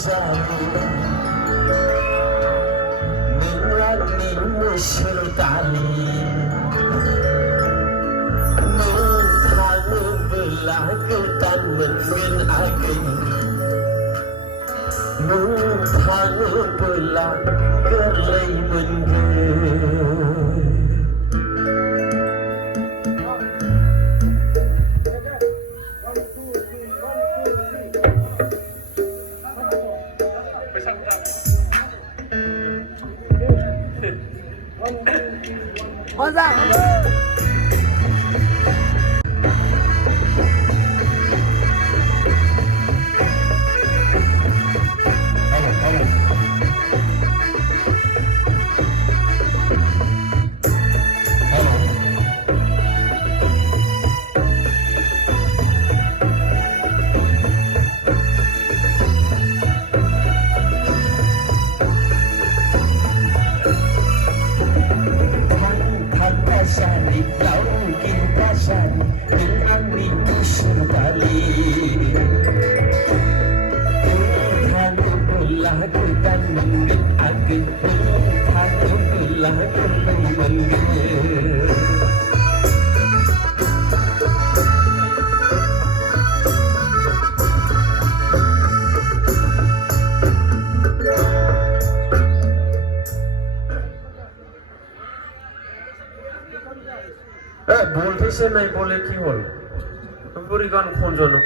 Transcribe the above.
شرط علي من ثاني بالعقدان من عقل من ثاني بالعقل من Con ra বলতেছে নাই বলে কি হল বুড়ি গান কোন জন্য